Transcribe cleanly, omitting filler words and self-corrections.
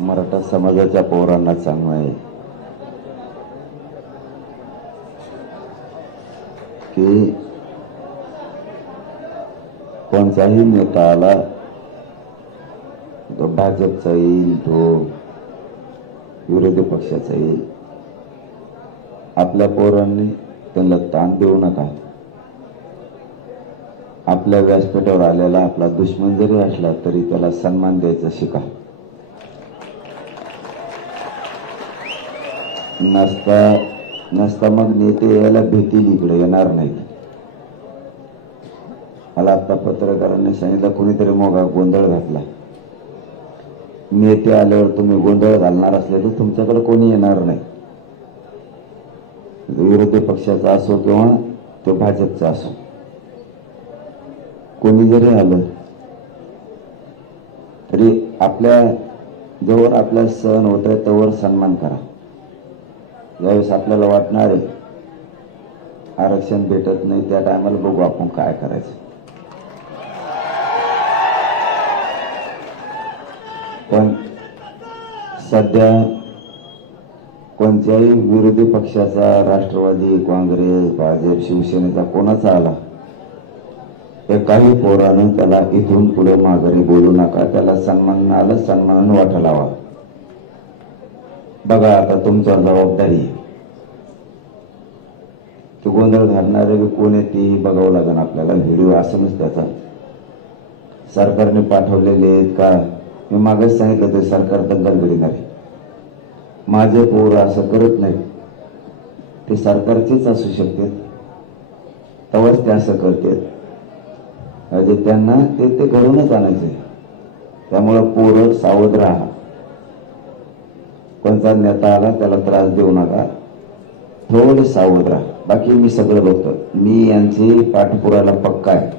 मराठा समाजाच्या पोरांना सांगणं आहे की कोणताही नेता आला तो भाजपचा येईल, तो विरोधी पक्षाचा येईल, आपल्या पोरांनी त्यांना ताण देऊ नका. आपल्या व्यासपीठावर आलेला आपला दुश्मन जरी असला तरी त्याला सन्मान द्यायचा शिका. नसता मग नेते यायला भीतील, इकडे येणार नाहीत. मला आता पत्रकारांनी सांगितलं कोणीतरी मोगा गोंधळ घातला. नेते आल्यावर तुम्ही गोंधळ घालणार असले तर तुमच्याकडे कोणी येणार नाही. विरोधी पक्षाचा असो किंवा तो भाजपचा असो, कोणी जरी आलं तरी आपल्या जोवर आपला सण होत आहे तोवर सन्मान करा. ज्यावेळेस आपल्याला वाटणार आहे आरक्षण भेटत नाही त्या टायमाला बघू आपण काय करायचं. पण सध्या कोणत्याही विरोधी पक्षाचा, राष्ट्रवादी, काँग्रेस, भाजप, शिवसेनेचा कोणाचा आला, एकाही पोरानं त्याला इथून पुढे माघारी बोलू नका. त्याला सन्मानाला सन्मानाने वाटा लावा. बघा आता तुमच्यावर जबाबदारी आहे. तो गोंधळ घालणारे कोण आहे ती बघावं लागेल आपल्याला. व्हिडिओ असूनच त्याचा सरकारने पाठवलेले आहेत का? मी मागेच सांगितलं ते सरकार दंगल आहे. माझे पोर असं करत नाही, ते सरकारचेच असू शकते, तेव्हाच ते असं करते. म्हणजे त्यांना ते घरूनच आणायचे. त्यामुळं पोरं सावध राहा. कोणता नेता आला त्याला त्रास देऊ नका, थोडे सावध राहा. बाकी मी सगळं बघतो. मी यांची पाठपुराला पक्का आहे.